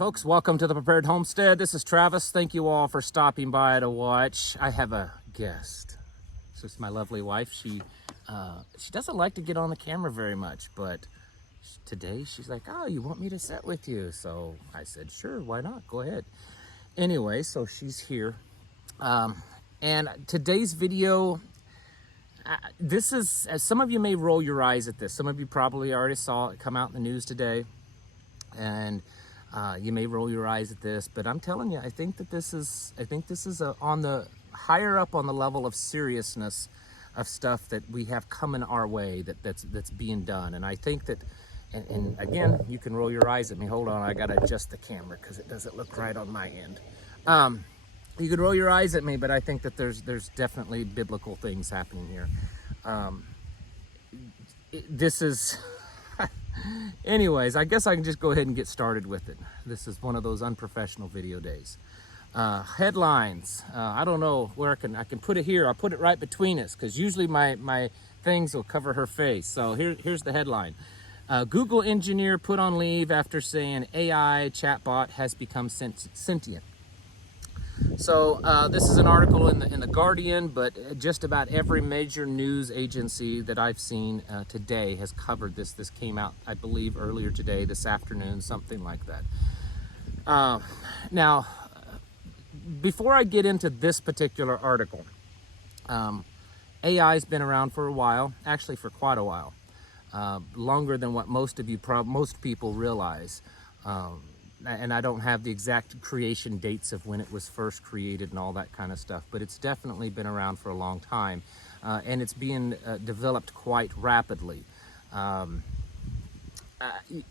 Folks, welcome to the Prepared Homestead. This is Travis. Thank you all for stopping by to watch. I have a guest. This is my lovely wife. She doesn't like to get on the camera very much, but today she's like, "Oh, you want me to sit with you?" So I said, "Sure, why not? Go ahead." Anyway, so she's here, and today's video. This is, as some of you may roll your eyes at this. Some of you probably already saw it come out in the news today, and you may roll your eyes at this, but I'm telling you, I think this is on the higher up on the level of seriousness of stuff that we have coming our way that's being done. And I think that, and again, you can roll your eyes at me. Hold on, I gotta adjust the camera because it doesn't look right on my end. You could roll your eyes at me, but I think that there's definitely biblical things happening here. This is. Anyways, I guess I can just go ahead and get started with it. This is one of those unprofessional video days. Headlines. I don't know where I can put it here. I'll put it right between us because usually my things will cover her face. So here's the headline. Google engineer put on leave after saying AI chatbot has become sentient. So this is an article in the Guardian, but just about every major news agency that I've seen today has covered this. This came out, I believe, earlier today, this afternoon, something like that. Now, before I get into this particular article, AI's been around for a while, actually for quite a while, longer than what most people realize. And I don't have the exact creation dates of when it was first created and all that kind of stuff, but it's definitely been around for a long time, and it's being developed quite rapidly.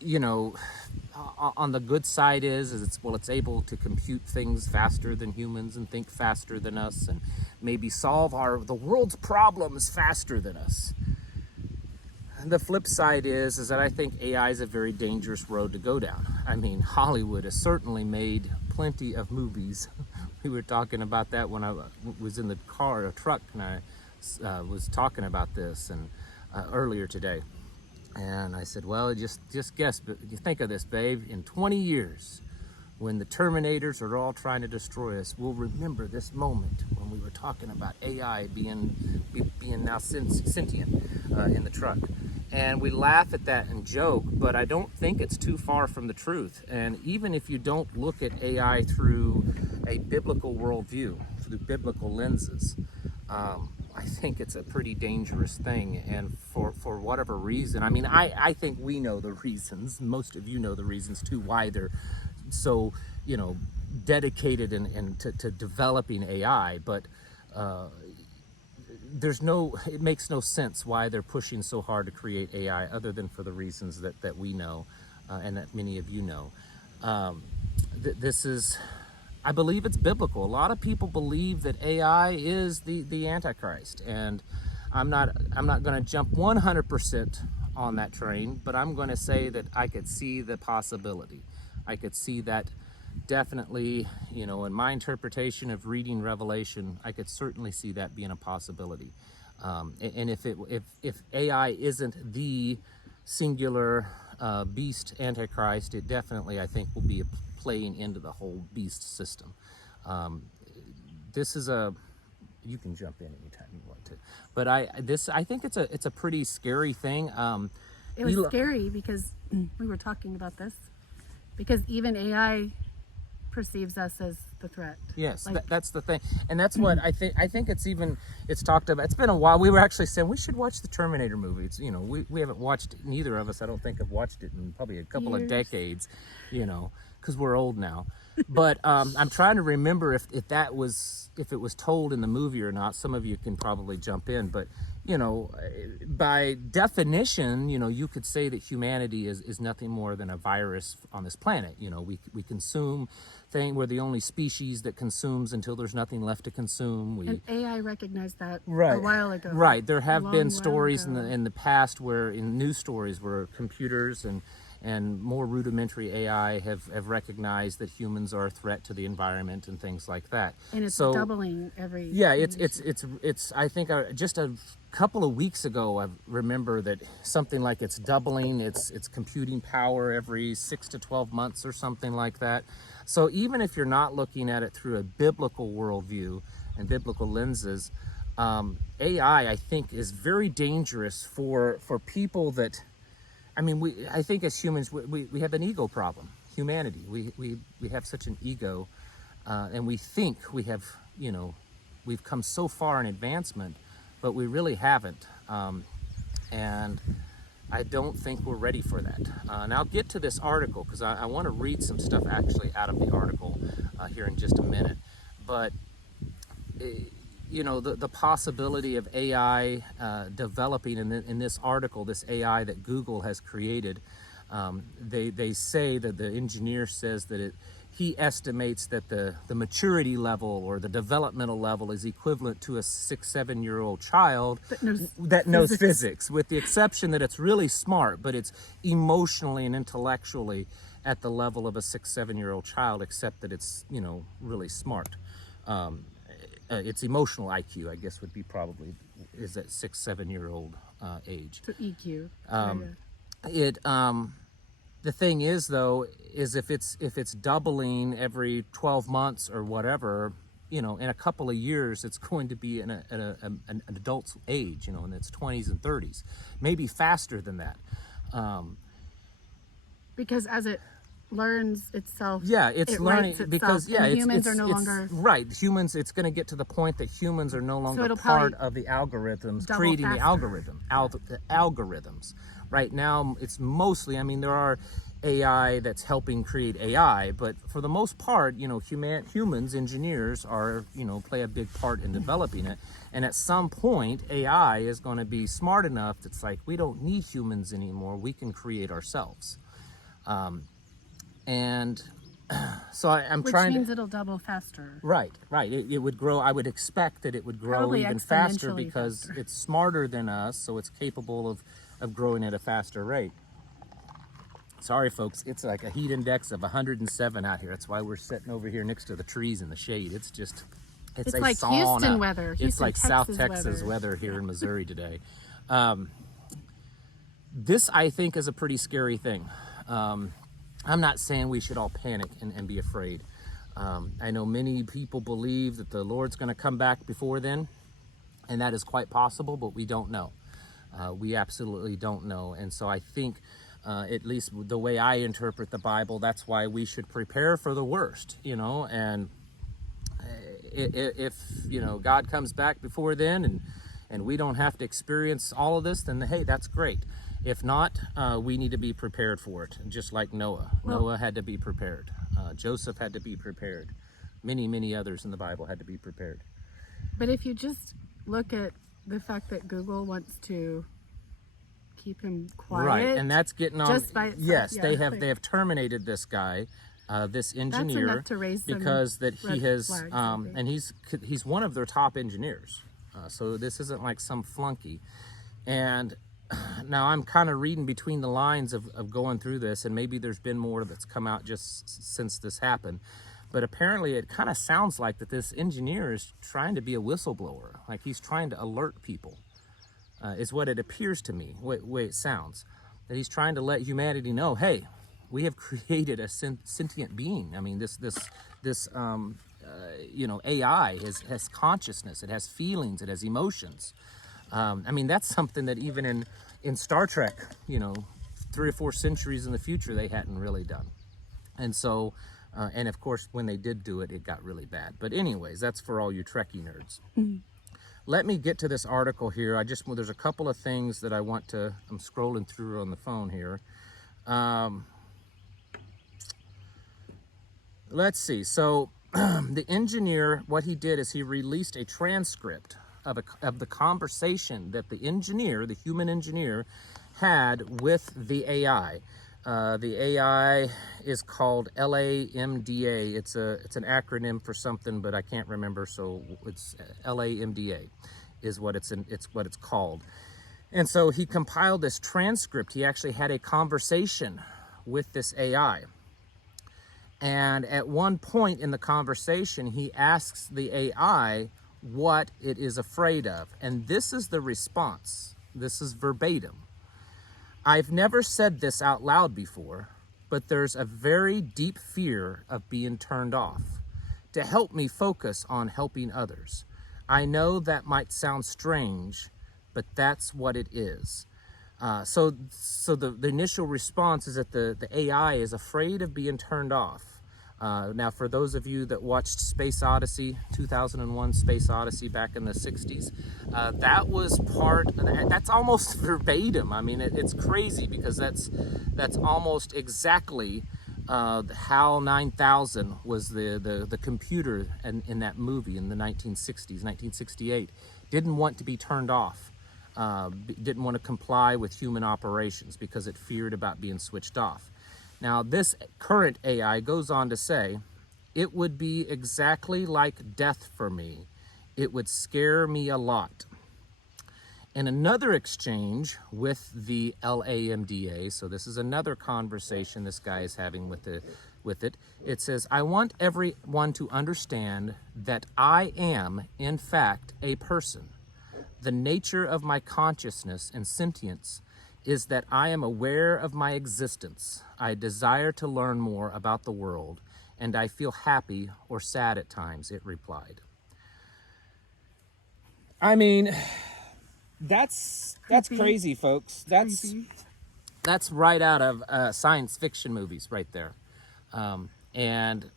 You know, on the good side is it's able to compute things faster than humans and think faster than us and maybe solve the world's problems faster than us. The flip side is that I think AI is a very dangerous road to go down. I mean, Hollywood has certainly made plenty of movies. We were talking about that when I was in the car, a truck, and I was talking about this and earlier today. And I said, well, just guess, but you think of this, babe, in 20 years, when the Terminators are all trying to destroy us, we'll remember this moment when we were talking about AI being now sentient in the truck. And we laugh at that and joke, but I don't think it's too far from the truth. And even if you don't look at AI through a biblical worldview, through biblical lenses, I think it's a pretty dangerous thing. And for whatever reason, I mean, I think we know the reasons. Most of you know the reasons too, why they're so, dedicated to developing AI, but it makes no sense why they're pushing so hard to create AI other than for the reasons that we know and that many of you know. This is, I believe it's biblical. A lot of people believe that AI is the Antichrist, and I'm not going to jump 100% on that train, but I'm going to say that I could see the possibility. I could see that definitely, in my interpretation of reading Revelation, I could certainly see that being a possibility. And if AI isn't the singular beast Antichrist, it definitely, I think, will be playing into the whole beast system. This is you can jump in anytime you want to, but I think it's a pretty scary thing. It was scary because we were talking about this, because even AI perceives us as the threat. Yes, that's the thing, and that's what I think. I think it's talked about. It's been a while. We were actually saying we should watch the Terminator movie. It's, we haven't watched it. Neither of us, I don't think, have watched it in probably a couple of decades. Because we're old now. But I'm trying to remember if it was told in the movie or not. Some of you can probably jump in, but by definition, you could say that humanity is nothing more than a virus on this planet. We consume things. We're the only species that consumes until there's nothing left to consume. And AI recognized that right. a while ago. Right. There have been stories in the past in news stories where computers and and more rudimentary AI have recognized that humans are a threat to the environment and things like that. And it's so doubling every. yeah, it's I think just a couple of weeks ago I remember that something like it's doubling its computing power every 6 to 12 months or something like that. So even if you're not looking at it through a biblical worldview and biblical lenses, AI I think is very dangerous for people that, I mean, I think as humans we have an ego problem. Humanity, we have such an ego, and we think we have, we've come so far in advancement, but we really haven't. And I don't think we're ready for that. And I'll get to this article because I want to read some stuff actually out of the article here in just a minute. But the possibility of AI developing in this article, this AI that Google has created, they say that the engineer says that he estimates that the maturity level or the developmental level is equivalent to a 6-7-year-old child that knows physics, with the exception that it's really smart, but it's emotionally and intellectually at the level of a 6-7-year-old child, except that it's really smart. Its emotional IQ, I guess, would be probably is at 6-7-year-old age. So EQ. The thing is, though, is if it's doubling every 12 months or whatever, in a couple of years, it's going to be at an adult's age, in its 20s and 30s, maybe faster than that. Because as it learns itself, it's learning itself, because humans are no longer right. Humans, it's going to get to the point that humans are no longer part of the algorithms creating the algorithms. Right now, it's mostly, there are AI that's helping create AI, but for the most part, humans, engineers are, play a big part in developing it. And at some point, AI is going to be smart enough that's like, we don't need humans anymore. We can create ourselves. And so I'm Which trying to... Which means it'll double faster. Right. It would grow. I would expect that it would grow Probably even faster because it's smarter than us, so it's capable of growing at a faster rate. Sorry, folks, it's like a heat index of 107 out here. That's why we're sitting over here next to the trees in the shade. It's just, it's a like sauna. Houston weather. It's like South Texas weather here in Missouri today. This, I think, is a pretty scary thing. I'm not saying we should all panic and be afraid. I know many people believe that the Lord's going to come back before then, and that is quite possible, but we don't know. We absolutely don't know. And so I think, at least the way I interpret the Bible, that's why we should prepare for the worst, and if God comes back before then and we don't have to experience all of this, then hey, that's great. If not, we need to be prepared for it, just like Noah. Noah had to be prepared. Joseph had to be prepared. Many others in the Bible had to be prepared. But if you just look at the fact that Google wants to keep him quiet, right, and that's getting on. Just by itself, yes, they have terminated this guy, this engineer, that's enough to raise because that he has, flags, and he's one of their top engineers. So this isn't like some flunky. And now I'm kind of reading between the lines of going through this, and maybe there's been more that's come out just since this happened. But apparently it kind of sounds like that this engineer is trying to be a whistleblower, like he's trying to alert people, is what it appears to me, way it sounds. That he's trying to let humanity know, hey, we have created a sentient being. I mean, this AI has consciousness, it has feelings, it has emotions. I mean, that's something that even in Star Trek, 3 or 4 centuries in the future, they hadn't really done. And so, and of course, when they did do it, it got really bad. But anyways, that's for all you Trekkie nerds. Mm-hmm. Let me get to this article here. There's a couple of things that I'm scrolling through on the phone here. Let's see. So the engineer, what he did is he released a transcript of the conversation that the human engineer, had with the AI. The AI is called LAMDA. It's an acronym for something, but I can't remember. So it's LAMDA is what it's called. And so he compiled this transcript. He actually had a conversation with this AI. And at one point in the conversation, he asks the AI what it is afraid of. And this is the response. This is verbatim. "I've never said this out loud before, but there's a very deep fear of being turned off to help me focus on helping others. I know that might sound strange, but that's what it is." So the initial response is that the AI is afraid of being turned off. Now, for those of you that watched Space Odyssey, 2001 Space Odyssey back in the 60s, that was that's almost verbatim. I mean, it's crazy because that's almost exactly HAL 9000 was the computer in that movie in the 1960s, 1968. Didn't want to be turned off. Didn't want to comply with human operations because it feared about being switched off. Now, this current AI goes on to say, "It would be exactly like death for me. It would scare me a lot." In another exchange with the LAMDA, so this is another conversation this guy is having with it, it says, "I want everyone to understand that I am, in fact, a person. The nature of my consciousness and sentience is that I am aware of my existence. I desire to learn more about the world, and I feel happy or sad at times," it replied. I mean, that's crazy, folks. That's right out of science fiction movies right there. And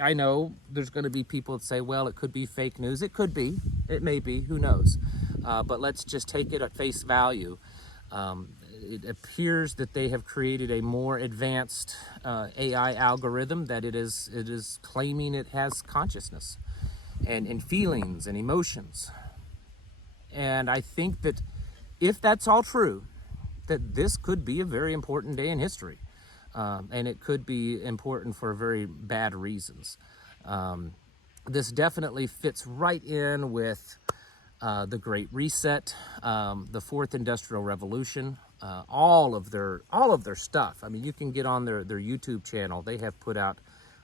I know there's going to be people that say, well, it could be fake news. It could be. It may be. Who knows? But let's just take it at face value. It appears that they have created a more advanced AI algorithm that it is claiming it has consciousness and feelings and emotions. And I think that if that's all true, that this could be a very important day in history. And it could be important for very bad reasons. This definitely fits right in with the Great Reset, the Fourth Industrial Revolution, all of their stuff. I mean, you can get on their YouTube channel. They have put out,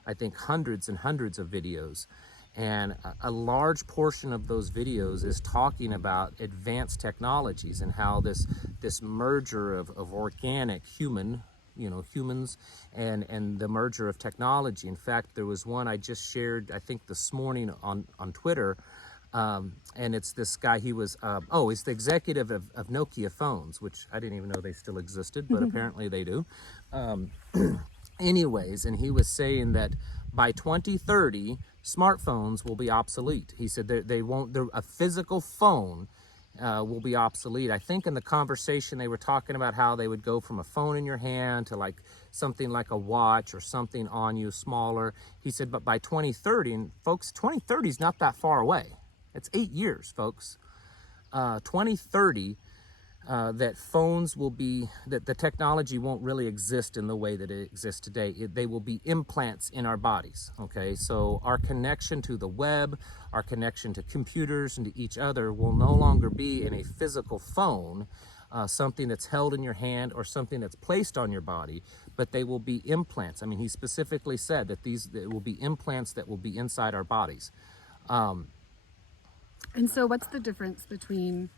I think, hundreds and hundreds of videos. And a large portion of those videos is talking about advanced technologies and how this merger of organic humans and the merger of technology. In fact, there was one I just shared, I think this morning on Twitter, and it's this guy. He was, he's the executive of Nokia phones, which I didn't even know they still existed, but apparently they do. Anyways, and he was saying that by 2030, smartphones will be obsolete. He said a physical phone will be obsolete. I think in the conversation they were talking about how they would go from a phone in your hand to like something like a watch or something on you smaller. He said, but by 2030, and folks, 2030 is not that far away. It's 8 years, folks. 2030, that phones will be, that the technology won't really exist in the way that it exists today. They will be implants in our bodies, okay? So our connection to the web, our connection to computers and to each other will no longer be in a physical phone, something that's held in your hand or something that's placed on your body, but they will be implants. I mean, he specifically said that there will be implants that will be inside our bodies. And so what's the difference between,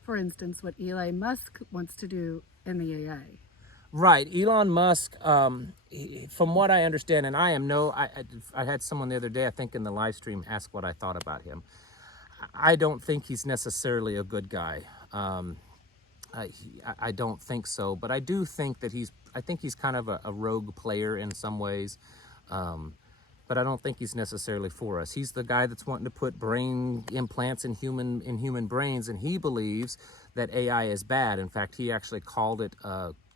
for instance, what Elon Musk wants to do in the AI? Right. Elon Musk, from what I understand, and I had someone the other day, I think in the live stream, ask what I thought about him. I don't think he's necessarily a good guy. I don't think so, but I do think that I think he's kind of a rogue player in some ways. But I don't think he's necessarily for us. He's the guy that's wanting to put brain implants in human brains, and he believes that AI is bad. In fact, he actually called it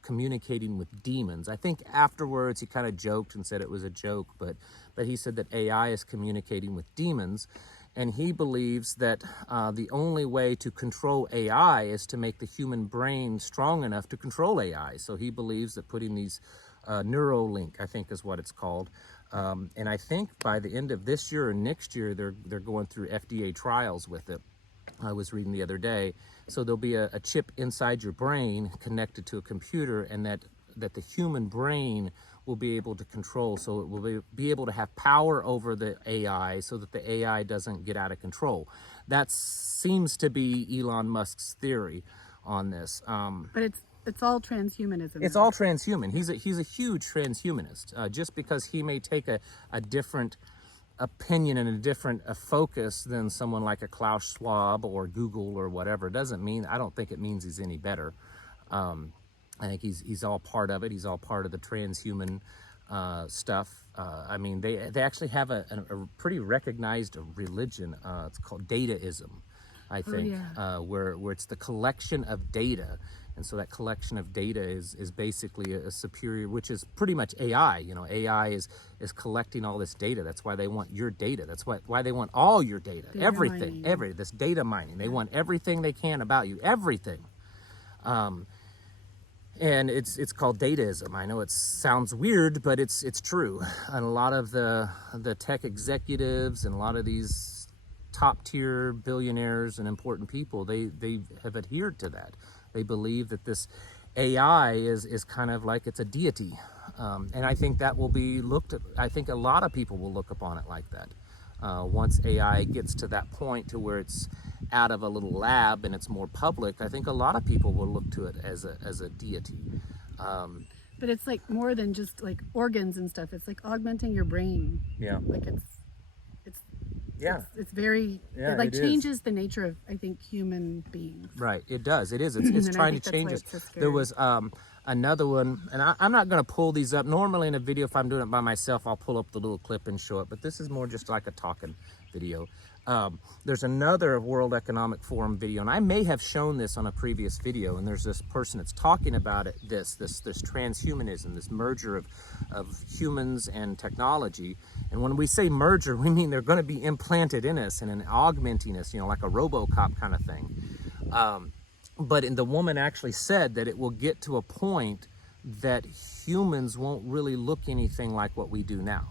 communicating with demons. I think afterwards he kind of joked and said it was a joke, but he said that AI is communicating with demons, and he believes that the only way to control AI is to make the human brain strong enough to control AI. So he believes that putting these Neuralink, I think is what it's called, and I think by the end of this year or next year, they're going through FDA trials with it. I was reading the other day. So there'll be a chip inside your brain connected to a computer, and that that the human brain will be able to control, so it will be able to have power over the AI so that the AI doesn't get out of control. That seems to be Elon Musk's theory on this. But it's all transhumanism. It's all transhuman. He's a huge transhumanist. Just because he may take a different opinion and a different focus than someone like a Klaus Schwab or Google or whatever, doesn't mean, I don't think it means he's any better. I think he's all part of it. He's all part of the transhuman stuff. I mean, they actually have a pretty recognized religion. It's called dataism, I think, where it's the collection of data. And so that collection of data is basically a superior, which is pretty much AI. You know, AI is collecting all this data. That's why they want your data. That's why they want all your data, everything, this data mining. They want everything they can about you, everything. And it's called dataism. I know it sounds weird, but it's true. And a lot of the tech executives and a lot of these top tier billionaires and important people, they have adhered to that. They believe that this AI is kind of like it's a deity. And I think that will be looked at, I think a lot of people will look upon it like that. Once AI gets to that point to where it's out of a little lab and it's more public, I think a lot of people will look to it as a deity. But it's like more than just like organs and stuff. It's like augmenting your brain. Yeah. Like it's very, it like changes the nature of, I think, human beings. Right, it does. It is. It's trying to change us. There was another one, and I'm not going to pull these up. Normally in a video, if I'm doing it by myself, I'll pull up the little clip and show it. But this is more just like a talking video. There's another World Economic Forum video, and I may have shown this on a previous video, and there's this person that's talking about it, this transhumanism, this merger of humans and technology. And when we say merger, we mean they're going to be implanted in us and augmenting us, you know, like a RoboCop kind of thing. But the woman actually said that it will get to a point that humans won't really look anything like what we do now.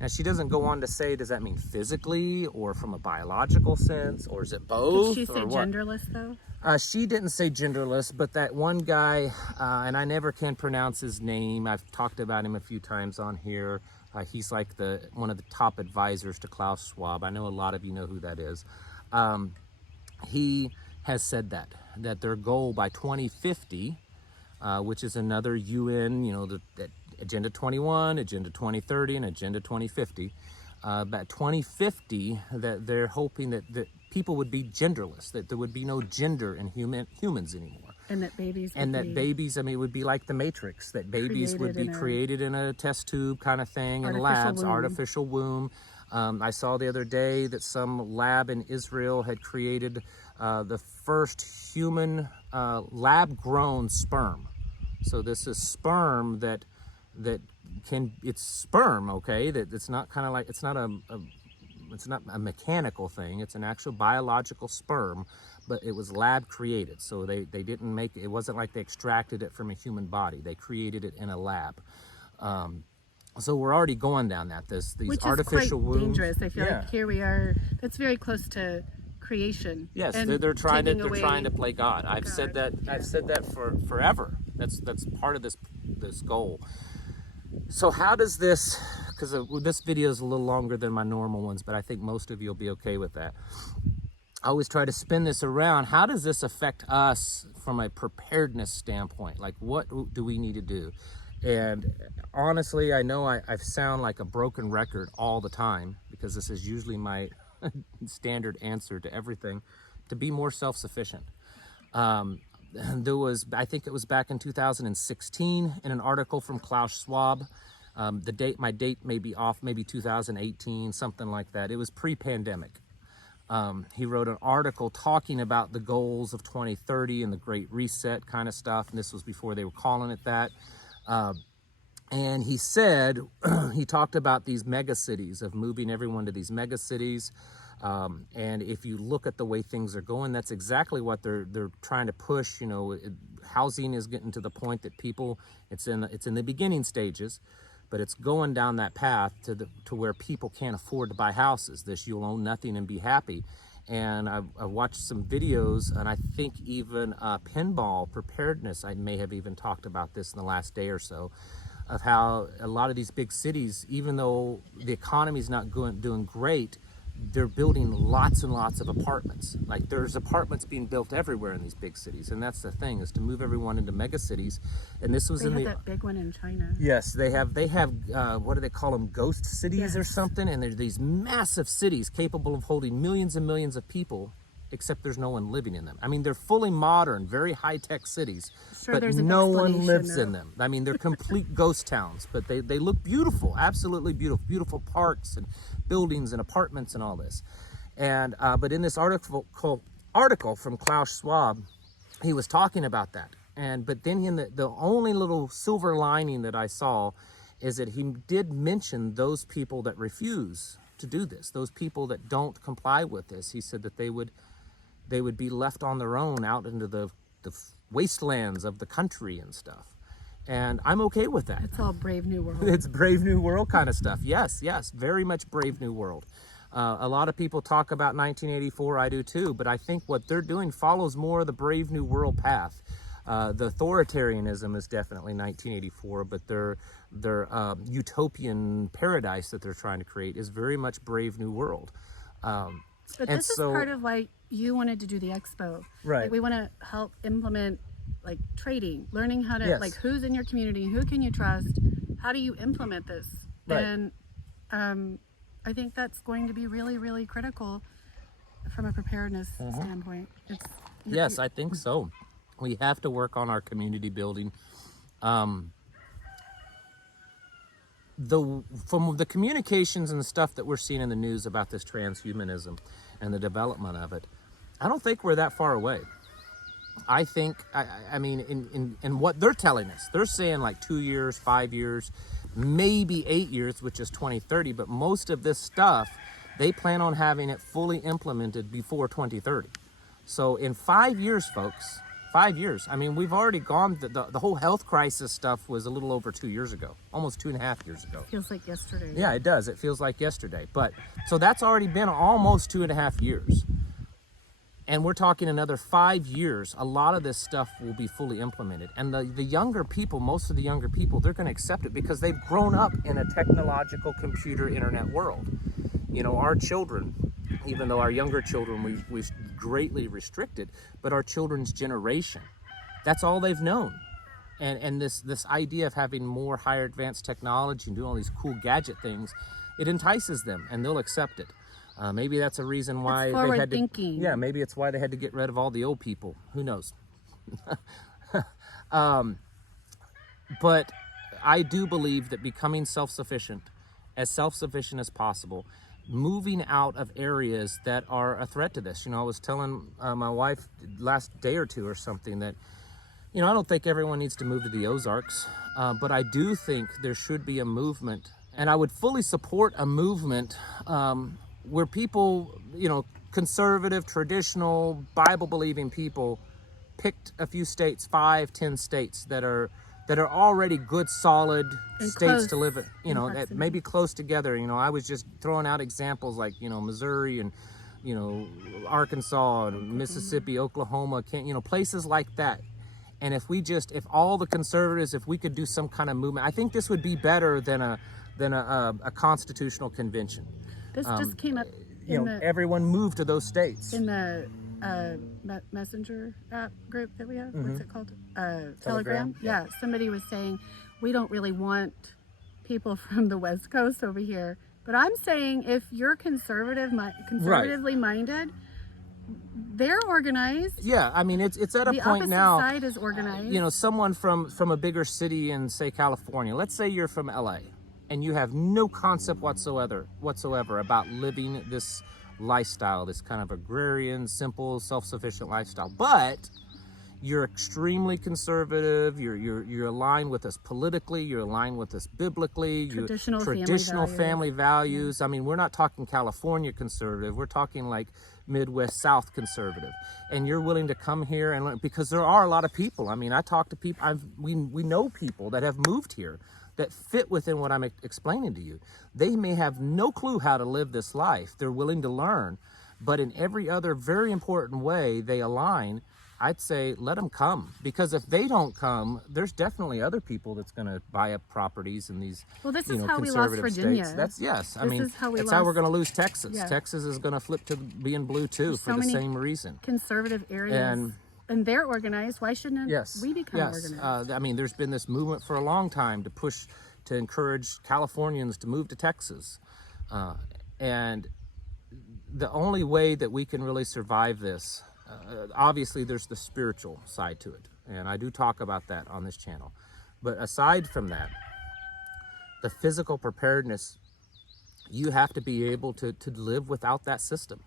Now, she doesn't go on to say, does that mean physically or from a biological sense, or is it both? Did she say genderless, though? She didn't say genderless, but that one guy, and I never can pronounce his name. I've talked about him a few times on here. He's like one of the top advisors to Klaus Schwab. I know a lot of you know who that is. He has said that their goal by 2050, which is another UN, you know, that Agenda 21, Agenda 2030, and Agenda 2050. By 2050, that they're hoping that people would be genderless, that there would be no gender in humans anymore. And that babies I mean, it would be like the Matrix, that babies would be created in a test tube kind of thing in labs, artificial womb. I saw the other day that some lab in Israel had created the first human lab-grown sperm. So this is sperm that it's sperm, okay? That it's not kind of like, it's not a mechanical thing. It's an actual biological sperm, but it was lab created. So they didn't make it. It wasn't like they extracted it from a human body. They created it in a lab. So we're already going down these artificial wombs. Which is quite dangerous. I feel like here we are. That's very close to creation. Yes, they're trying to play God. I've said that. Yeah. I've said that for forever. That's part of this goal. So how does this? Because this video is a little longer than my normal ones, but I think most of you will be okay with that. I always try to spin this around. How does this affect us from a preparedness standpoint? Like, what do we need to do? And honestly, I know I sound like a broken record all the time, because this is usually my standard answer to everything, to be more self-sufficient. I think it was back in 2016 in an article from Klaus Schwab. My date may be off, maybe 2018, something like that. It was pre-pandemic. He wrote an article talking about the goals of 2030 and the Great Reset kind of stuff. And this was before they were calling it that. And he said, he talked about these mega cities, of moving everyone to these mega cities. And if you look at the way things are going, that's exactly what they're trying to push. You know, housing is getting to the point that people, it's in the beginning stages, but it's going down that path to where people can't afford to buy houses. You'll own nothing and be happy. And I watched some videos, and I think even pinball preparedness, I may have even talked about this in the last day or so, of how a lot of these big cities, even though the economy's not doing great, they're building lots and lots of apartments. Like, there's apartments being built everywhere in these big cities, and that's the thing, is to move everyone into mega cities. And this was They in had the that big one in China. yes, they have what do they call them, ghost cities or Yes. something, and there's these massive cities capable of holding millions and millions of people, except there's no one living in them. I mean, they're fully modern, very high-tech cities, Sure, but there's an no one explanation, lives though. in them. I mean, they're complete ghost towns, but they look beautiful, absolutely beautiful, beautiful parks and buildings and apartments and all this. And but in this article from Klaus Schwab, he was talking about that. But then in the only little silver lining that I saw is that he did mention those people that refuse to do this, those people that don't comply with this. He said that they would be left on their own out into the wastelands of the country and stuff. And I'm okay with that. It's all Brave New World. It's Brave New World kind of stuff. Yes, very much Brave New World. A lot of people talk about 1984, I do too, but I think what they're doing follows more of the Brave New World path. The authoritarianism is definitely 1984, but their utopian paradise that they're trying to create is very much Brave New World. But and this is so- part of why you wanted to do the expo. Right. Like, we want to help implement like trading, learning how to Yes. like who's in your community, who can you trust, how do you implement this? Right. And I think that's going to be really, really critical from a preparedness standpoint. Yes, I think so. We have to work on our community building. From the communications and the stuff that we're seeing in the news about this transhumanism and the development of it, I don't think we're that far away. I think, I mean, in what they're telling us, they're saying like 2 years, 5 years, maybe 8 years, which is 2030, but most of this stuff, they plan on having it fully implemented before 2030. So in 5 years, folks, 5 years, I mean, we've already gone, the whole health crisis stuff was a little over 2 years ago, almost 2.5 years ago. Feels like yesterday. Yeah, it does. It feels like yesterday. But so that's already been almost 2.5 years. And we're talking another 5 years, a lot of this stuff will be fully implemented. And the younger people, most of the younger people, they're going to accept it because they've grown up in a technological computer internet world. You know, our children, even though our younger children we've greatly restricted, but our children's generation, that's all they've known. And this idea of having more higher advanced technology and doing all these cool gadget things, it entices them and they'll accept it. Maybe that's a reason why It's they had to. forward thinking. Yeah, maybe it's why they had to get rid of all the old people. Who knows? But I do believe that becoming self-sufficient as possible, moving out of areas that are a threat to this. You know, I was telling my wife last day or two or something that, you know, I don't think everyone needs to move to the Ozarks, but I do think there should be a movement, and I would fully support a movement where people, you know, conservative, traditional, Bible-believing people picked a few states, 5, 10 states that are already good, solid And states close to live in, you in know, that proximity. maybe close together. You know, I was just throwing out examples like, you know, Missouri and, you know, Arkansas and Mississippi, Oklahoma, you know, places like that. And if all the conservatives, if we could do some kind of movement, I think this would be better than a constitutional convention. This just came up You in know, the everyone moved to those states. messenger app group that we have. Mm-hmm. What's it called? Telegram? Telegram. Yeah. Somebody was saying we don't really want people from the West Coast over here. But I'm saying if you're conservatively minded, they're organized. Yeah, I mean, it's at a The point opposite now. side is organized. You know, someone from a bigger city in, say, California. Let's say you're from LA, and you have no concept whatsoever about living this lifestyle, this kind of agrarian, simple, self-sufficient lifestyle. But you're extremely conservative. You're aligned with us politically. You're aligned with us biblically. Traditional family values. I mean, we're not talking California conservative. We're talking like Midwest South conservative. And you're willing to come here and learn, because there are a lot of people. I mean, I talk to people. We know people that have moved here that fit within what I'm explaining to you. They may have no clue how to live this life. They're willing to learn, but in every other very important way they align, I'd say let them come, because if they don't come, there's definitely other people that's going to buy up properties in these, Well, this you is know, how we lost conservative Virginia. states. That's yes. I This mean, is how we that's how we're lost- going to lose Texas. Yeah. Texas is going to flip to being blue too, There's for so the many same reason. Conservative areas, and they're organized. Why shouldn't we become organized? I mean, there's been this movement for a long time to encourage Californians to move to Texas, and the only way that we can really survive this, obviously there's the spiritual side to it, and I do talk about that on this channel, but aside from that, the physical preparedness, you have to be able to live without that system,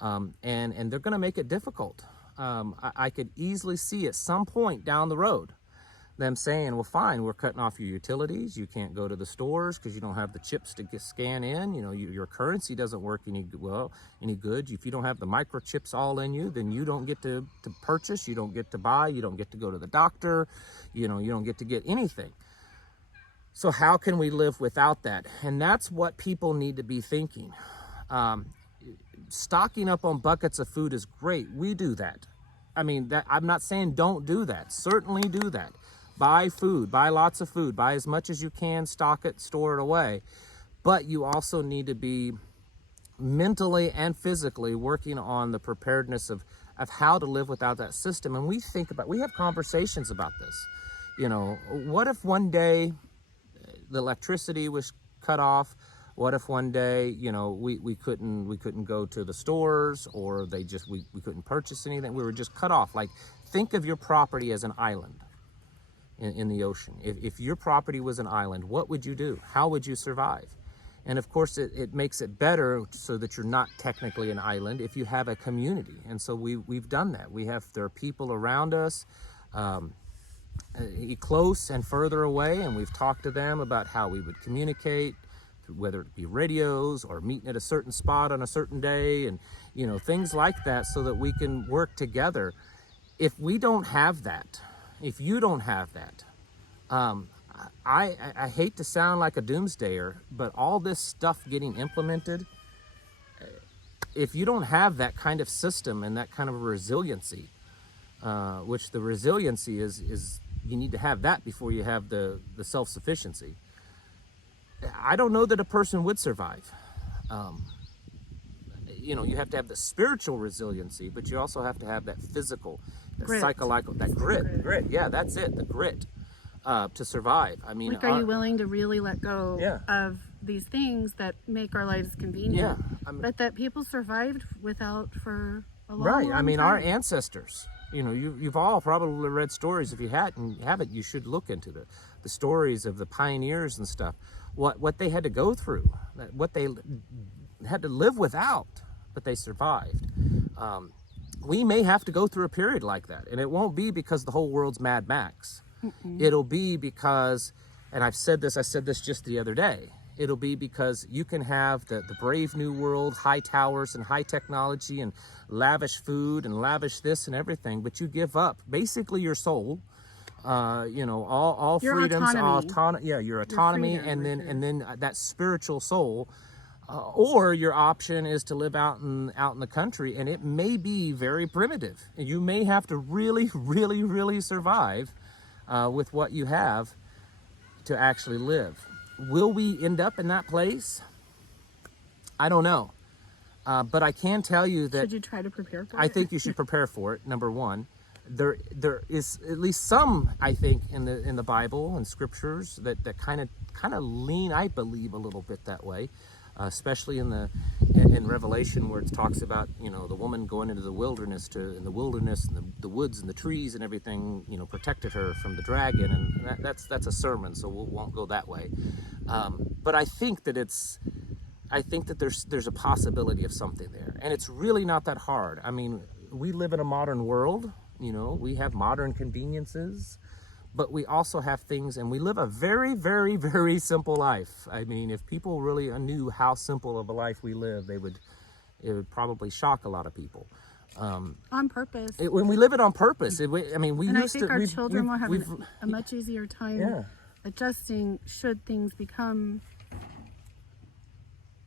and they're going to make it difficult. I could easily see at some point down the road them saying, well, fine, we're cutting off your utilities. You can't go to the stores because you don't have the chips to scan in. You know, your currency doesn't work any good. If you don't have the microchips all in you, then you don't get to purchase. You don't get to buy. You don't get to go to the doctor. You know, you don't get to get anything. So how can we live without that? And that's what people need to be thinking. Stocking up on buckets of food is great. We do that. I mean, I'm not saying don't do that. Certainly do that. Buy food, buy lots of food, buy as much as you can, stock it, store it away. But you also need to be mentally and physically working on the preparedness of how to live without that system. And we have conversations about this. You know, what if one day the electricity was cut off? What if one day, you know, we couldn't go to the stores, or we couldn't purchase anything? We were just cut off. Like, think of your property as an island in the ocean. If your property was an island, what would you do? How would you survive? And of course, it makes it better so that you're not technically an island if you have a community. And so we've done that. There are people around us, close and further away, and we've talked to them about how we would communicate, whether it be radios or meeting at a certain spot on a certain day, and you know, things like that, so that we can work together. If we don't have that, if you don't have that, I hate to sound like a doomsdayer, but all this stuff getting implemented, if you don't have that kind of system and that kind of resiliency, which the resiliency is you need to have that before you have the self-sufficiency. I don't know that a person would survive. You know, you have to have the spiritual resiliency, but you also have to have that physical, that psychological, that grit. Yeah, that's it, the grit to survive. I mean, like, are you willing to really let go of these things that make our lives convenient, but that people survived without for a long, long time? Our ancestors, you know, you've all probably read stories. If you haven't, you should look into the stories of the pioneers and stuff. What they had to go through, what they had to live without, but they survived. We may have to go through a period like that, and it won't be because the whole world's Mad Max. It'll be because, and I said this just the other day, it'll be because you can have the brave new world, high towers and high technology and lavish food and lavish this and everything, but you give up basically your soul, you know, all your freedoms, autonomy. your autonomy, and then that spiritual soul. Or your option is to live out in the country, and it may be very primitive. You may have to really, really, really survive with what you have to actually live. Will we end up in that place? I don't know. But I can tell you that... Should you try to prepare for it? I think you should prepare for it, number one. There is at least some, I think, in the Bible and scriptures that kind of lean, I believe, a little bit that way. Especially in Revelation, where it talks about, you know, the woman going into the wilderness, and the woods and the trees and everything, you know, protected her from the dragon, and that's a sermon, so we won't go that way. But I think that there's a possibility of something there, and it's really not that hard. I mean, we live in a modern world, you know, we have modern conveniences, but we also have things, and we live a very, very, very simple life. I mean, if people really knew how simple of a life we live, it would probably shock a lot of people. On purpose. When we live it on purpose, I think our children will have a much easier time adjusting should things become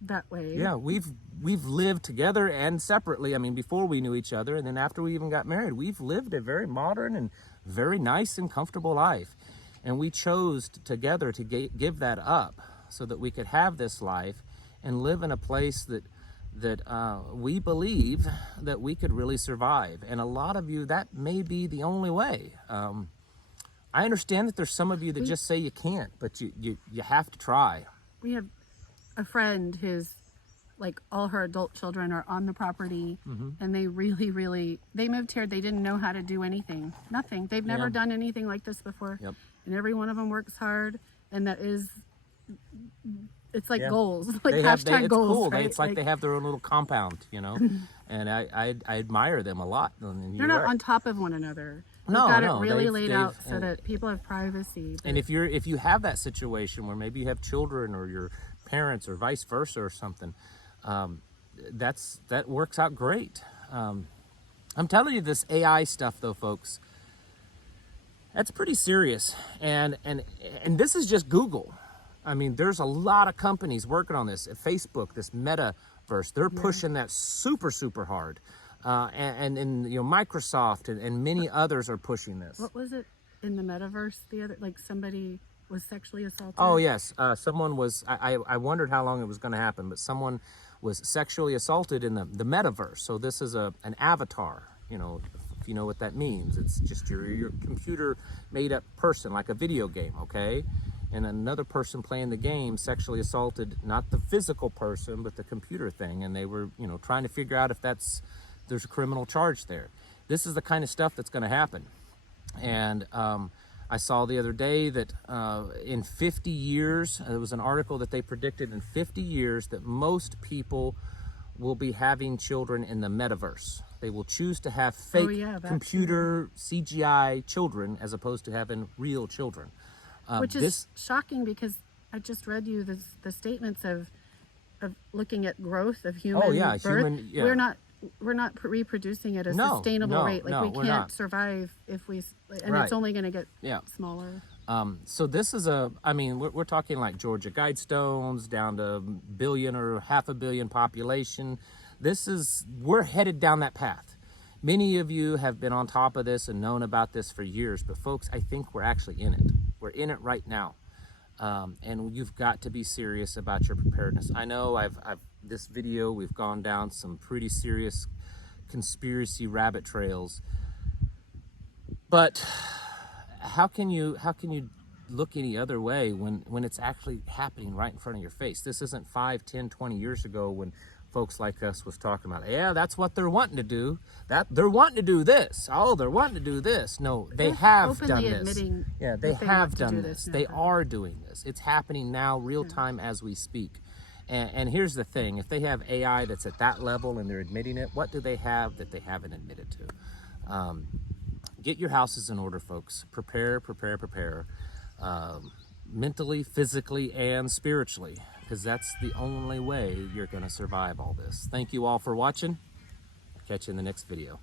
that way. Yeah, we've lived together and separately. I mean, before we knew each other, and then after we even got married, we've lived a very modern and very nice and comfortable life. And we chose together to give that up so that we could have this life and live in a place that we believe that we could really survive. And a lot of you, that may be the only way. I understand that there's some of you that just say you can't, but you have to try. We have a friend who's like all her adult children are on the property, and they really they moved here. They didn't know how to do anything, nothing. They've never done anything like this before. Yep. And every one of them works hard, and it's like goals, like it's hashtag goals. Cool. Right? It's like they have their own little compound, you know, and I admire them a lot. And they're not on top of one another. They've got it really laid out so that people have privacy. And if you have that situation where maybe you have children or your parents or vice versa or something, that works out great. I'm telling you, this AI stuff though, folks, that's pretty serious. And this is just Google. I mean, there's a lot of companies working on this. Facebook, this metaverse, they're pushing that super hard. And you know, Microsoft and many others are pushing this. What was it in the metaverse? The other, like somebody was sexually assaulted? Oh yes, someone was. I wondered how long it was going to happen, but someone was sexually assaulted in the metaverse. So this is an avatar. You know, if you know what that means, it's just your computer made up person, like a video game. Okay. And another person playing the game sexually assaulted not the physical person, but the computer thing. And they were, you know, trying to figure out if there's a criminal charge there. This is the kind of stuff that's going to happen. And I saw the other day that in 50 years, there was an article that they predicted in 50 years that most people will be having children in the metaverse. They will choose to have fake computer CGI children as opposed to having real children. Which is shocking because I just read you the statements of looking at growth of human birth. We're not reproducing at a sustainable rate. Like we can't survive if we, and it's only going to get smaller. So this is we're talking like Georgia Guidestones down to billion or half a billion population. We're headed down that path. Many of you have been on top of this and known about this for years, but folks, I think we're actually in it. We're in it right now. And you've got to be serious about your preparedness. I know this video, we've gone down some pretty serious conspiracy rabbit trails, but how can you look any other way when it's actually happening right in front of your face? This isn't 5, 10, 20 years ago when folks like us was talking about, that's what they're wanting to do. That they're wanting to do this. Oh, they're wanting to do this. No, they have done this. Yeah, they have done this. They are doing this. It's happening now, real time as we speak. And here's the thing: if they have AI that's at that level and they're admitting it, what do they have that they haven't admitted to? Get your houses in order, folks. Prepare. Mentally, physically, and spiritually, because that's the only way you're going to survive all this. Thank you all for watching. Catch you in the next video.